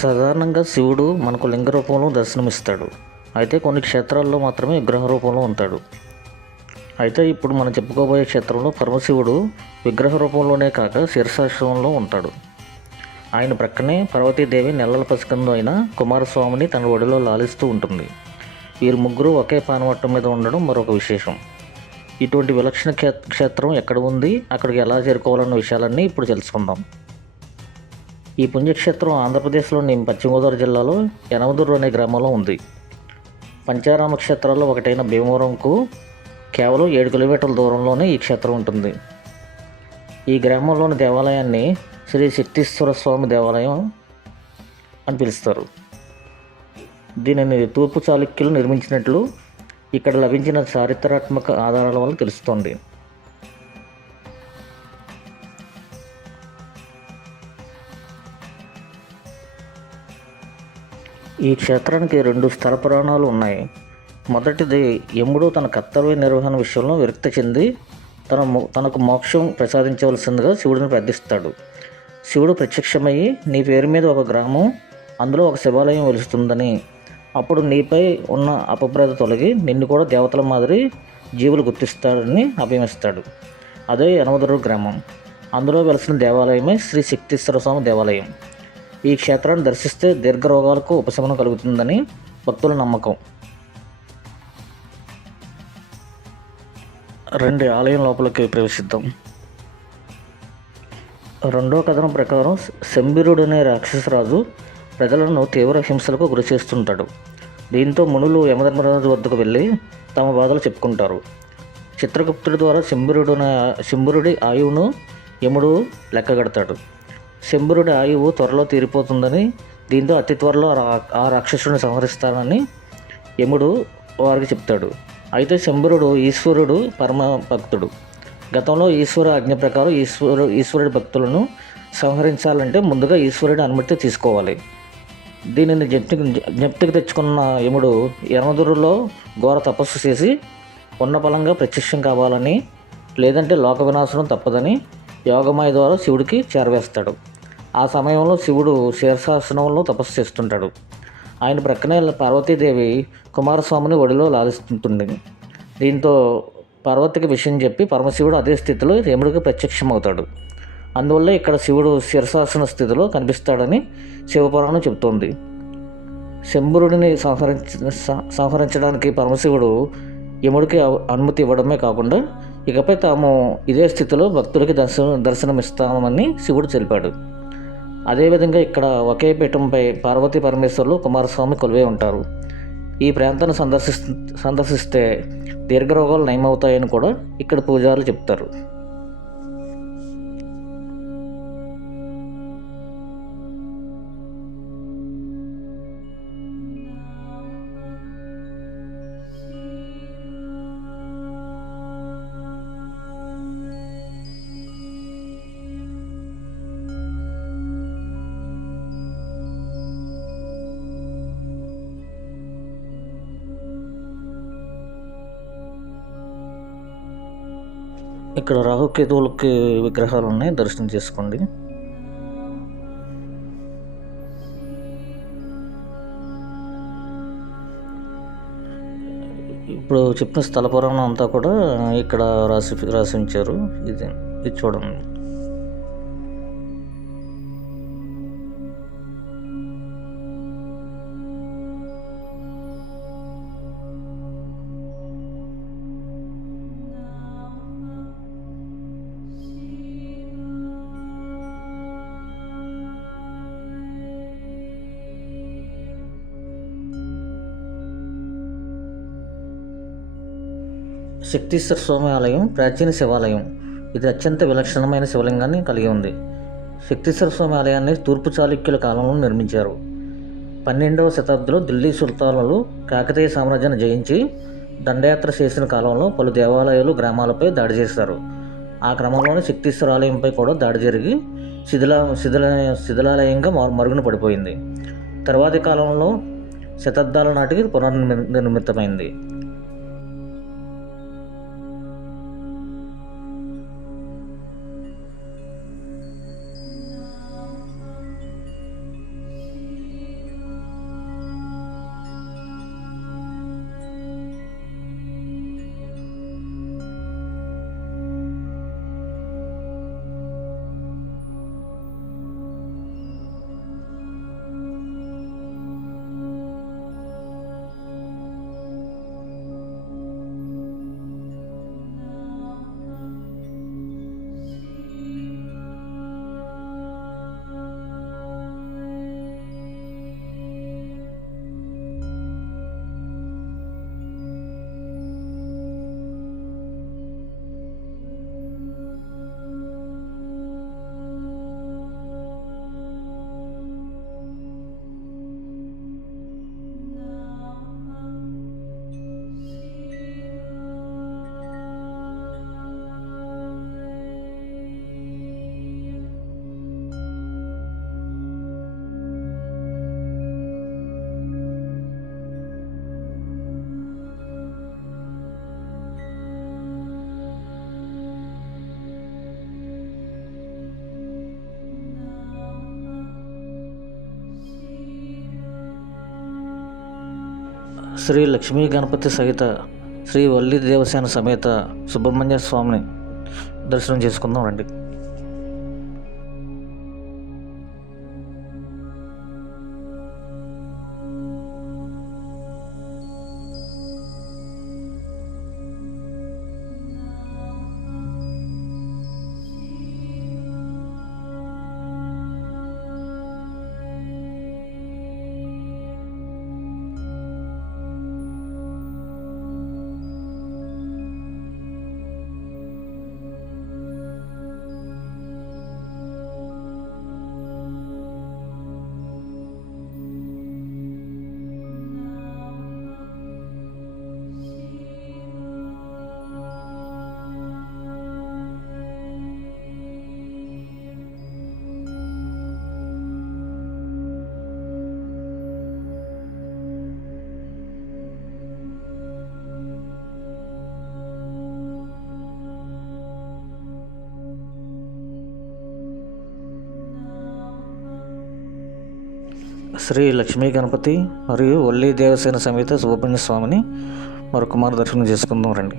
సాధారణంగా శివుడు మనకు లింగ రూపంలో దర్శనమిస్తాడు. అయితే కొన్ని క్షేత్రాల్లో మాత్రమే విగ్రహ రూపంలో ఉంటాడు. అయితే ఇప్పుడు మనం చెప్పుకోబోయే క్షేత్రంలో పరమశివుడు విగ్రహ రూపంలోనే కాక శీర్షాశ్రమంలో ఉంటాడు. ఆయన ప్రక్కనే పార్వతీదేవి నెలల పసికందు అయిన కుమారస్వామిని తన ఒడిలో లాలిస్తూ ఉంటుంది. వీరు ముగ్గురు ఒకే పానవట్టం మీద ఉండడం మరొక విశేషం. ఇటువంటి విలక్షణ క్షేత్రం ఎక్కడ ఉంది, అక్కడికి ఎలా చేరుకోవాలన్న విషయాలన్నీ ఇప్పుడు తెలుసుకుందాం. ఈ పుణ్యక్షేత్రం ఆంధ్రప్రదేశ్లోని పశ్చిమ గోదావరి జిల్లాలో యనమదుర్రు అనే గ్రామంలో ఉంది. పంచారామ క్షేత్రాల్లో ఒకటైన భీమవరంకు కేవలం 7 కిలోమీటర్ల దూరంలోనే ఈ క్షేత్రం ఉంటుంది. ఈ గ్రామంలోని దేవాలయాన్ని శ్రీ శక్తీశ్వర స్వామి దేవాలయం అని పిలుస్తారు. దీనిని తూర్పు చాళుక్యులు నిర్మించినట్లు ఇక్కడ లభించిన చారిత్రాత్మక ఆధారాల వల్ల తెలుస్తోంది. ఈ క్షేత్రానికి 2 స్థల పురాణాలు ఉన్నాయి. మొదటిది, యముడు తన కర్తవ్య నిర్వహణ విషయంలో విరక్తి చెంది తనకు మోక్షం ప్రసాదించవలసిందిగా శివుడిని ప్రార్థిస్తాడు. శివుడు ప్రత్యక్షమయ్యి, నీ పేరు మీద ఒక గ్రామం, అందులో ఒక శివాలయం వెలుస్తుందని, అప్పుడు నీపై ఉన్న అపభ్రత తొలగి నిన్ను కూడా దేవతల మాదిరి జీవులు గుర్తిస్తాడని అభయమిస్తాడు. అదే యనమదుర్రు గ్రామం. అందులో వెలిసిన దేవాలయమే శ్రీ శక్తీశ్వర స్వామి దేవాలయం. ఈ క్షేత్రాన్ని దర్శిస్తే దీర్ఘరోగాలకు ఉపశమనం కలుగుతుందని భక్తుల నమ్మకం. రండి ఆలయం లోపలికి ప్రవేశిద్దాం. రెండో కథనం ప్రకారం శంబిరుడు అనే రాక్షసరాజు ప్రజలను తీవ్ర హింసలకు గురి చేస్తుంటాడు. దీంతో మునులు యమధర్మరాజు వద్దకు వెళ్ళి తమ బాధలు చెప్పుకుంటారు. చిత్రగుప్తుడి ద్వారా శంబిరుడి ఆయువును యముడు లెక్కగడతాడు. శంబరుడి ఆయువు త్వరలో తీరిపోతుందని, దీంతో అతి త్వరలో ఆ రాక్షసుని సంహరిస్తానని యముడు వారికి చెప్తాడు. అయితే శంబరుడు ఈశ్వరుడు పరమ భక్తుడు. గతంలో ఈశ్వర ఆజ్ఞ ప్రకారం ఈశ్వరుడి భక్తులను సంహరించాలంటే ముందుగా ఈశ్వరుడి అనుమతి తీసుకోవాలి. దీనిని జ్ఞప్తికి తెచ్చుకున్న యముడు యనమదుర్రులో ఘోర తపస్సు చేసి ఉన్న ఫలంగా ప్రత్యక్షం కావాలని, లేదంటే లోక వినాశనం తప్పదని యోగమాయ ద్వారా శివుడికి చేరవేస్తాడు. ఆ సమయంలో శివుడు శీర్షాసనంలో తపస్సు చేస్తుంటాడు. ఆయన ప్రక్కనే పార్వతీదేవి కుమారస్వామిని ఒడిలో లాలిస్తుంటుంది. దీంతో పార్వతికి విషయం చెప్పి పరమశివుడు అదే స్థితిలో యముడికి ప్రత్యక్షమవుతాడు. అందువల్ల ఇక్కడ శివుడు శీర్షాసన స్థితిలో కనిపిస్తాడని శివపురాణం చెబుతోంది. శంబరుడిని సంహరించడానికి పరమశివుడు యముడికి అనుమతి ఇవ్వడమే కాకుండా ఇకపై తాము ఇదే స్థితిలో భక్తులకి దర్శనమిస్తామని శివుడు తెలిపాడు. అదేవిధంగా ఇక్కడ ఒకే పీఠంపై పార్వతీ పరమేశ్వరులు కుమారస్వామి కొలువై ఉంటారు. ఈ ప్రాంతాన్ని సందర్శిస్తే దీర్ఘరోగాలు నయమవుతాయని కూడా ఇక్కడ పూజారులు చెప్తారు. ఇక్కడ రాహుకేతువులకి విగ్రహాలు ఉన్నాయి, దర్శనం చేసుకోండి. ఇప్పుడు చెప్పిన స్థల పురాణం అంతా కూడా ఇక్కడ రాసి ఉంచారు. ఇది చూడండి. శక్తీశ్వర స్వామి ఆలయం ప్రాచీన శివాలయం. ఇది అత్యంత విలక్షణమైన శివలింగాన్ని కలిగి ఉంది. శక్తీశ్వర స్వామి ఆలయాన్ని తూర్పు చాళుక్యుల కాలంలో నిర్మించారు. 12వ శతాబ్దిలో ఢిల్లీ సుల్తానులు కాకతీయ సామ్రాజ్యాన్ని జయించి దండయాత్ర చేసిన కాలంలో పలు దేవాలయాలు గ్రామాలపై దాడి చేశారు. ఆ క్రమంలోనే శక్తీశ్వర ఆలయంపై కూడా దాడి జరిగి శిథిలాలయంగా మరుగున పడిపోయింది. తర్వాతి కాలంలో శతాబ్దాల నాటికి పునర్నిర్మితమైంది. శ్రీ లక్ష్మీ గణపతి సహిత శ్రీ వల్లి దేవసేన సమేత సుబ్రహ్మణ్య స్వామిని దర్శనం చేసుకుందాం రండి. శ్రీ లక్ష్మీ గణపతి మరియు వల్లి దేవసేన సమేత సుబ్రహ్మణ్య స్వామిని మరొక మారు దర్శనం చేసుకుందాం రండి.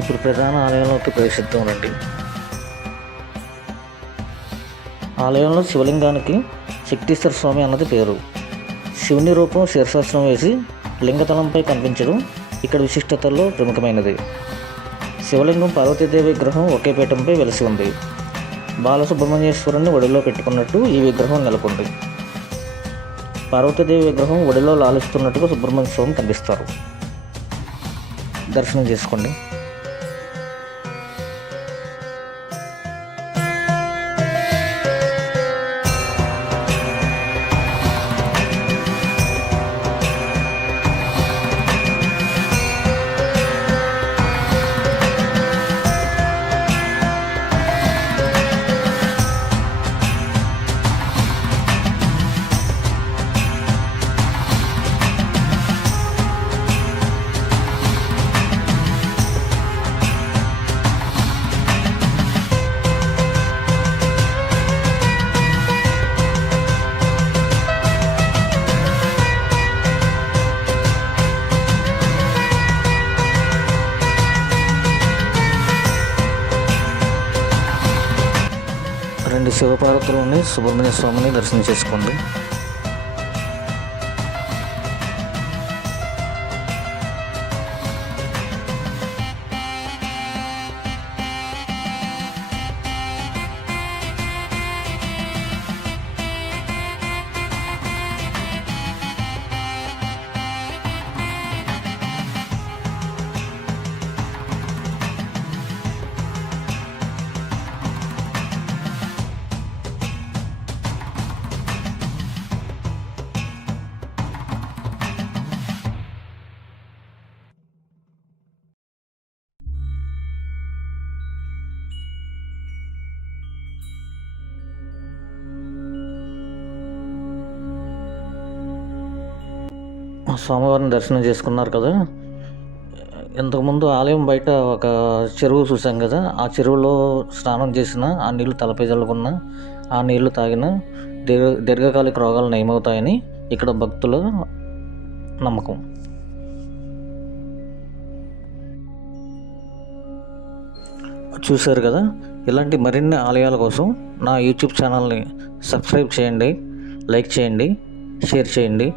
ఇప్పుడు ప్రధాన ఆలయంలోకి ప్రవేశిద్దాం రండి. ఆలయంలో శివలింగానికి శక్తీశ్వర స్వామి అన్నది పేరు. శివుని రూపం శీర్షాసనం వేసి లింగతలంపై కనిపించడం ఇక్కడ విశిష్టతల్లో ప్రముఖమైనది. శివలింగం పార్వతీదేవి విగ్రహం ఒకే పీఠంపై వెలిసి ఉంది. బాలసుబ్రహ్మణ్యేశ్వరుని ఒడిలో పెట్టుకున్నట్టు ఈ విగ్రహం నెలకొంది. పార్వతీదేవి విగ్రహం ఒడిలో లాలిస్తున్నట్టుగా సుబ్రహ్మణ్య స్వామి కనిపిస్తారు. దర్శనం చేసుకోండి. రెండు శివపార్వతులని సుబ్రహ్మణ్య స్వామిని దర్శనం చేసుకోండి. స్వామివారిని దర్శనం చేసుకున్నారు కదా. ఇంతకుముందు ఆలయం బయట ఒక చెరువు చూసాం కదా. ఆ చెరువులో స్నానం చేసిన, ఆ నీళ్లు తలపై చల్లుకున్న, ఆ నీళ్లు తాగిన దీర్ఘకాలిక రోగాలు నయమవుతాయని ఇక్కడ భక్తుల నమ్మకం. చూశారు కదా, ఇలాంటి మరిన్ని ఆలయాల కోసం నా యూట్యూబ్ ఛానల్ని సబ్స్క్రైబ్ చేయండి, లైక్ చేయండి, షేర్ చేయండి.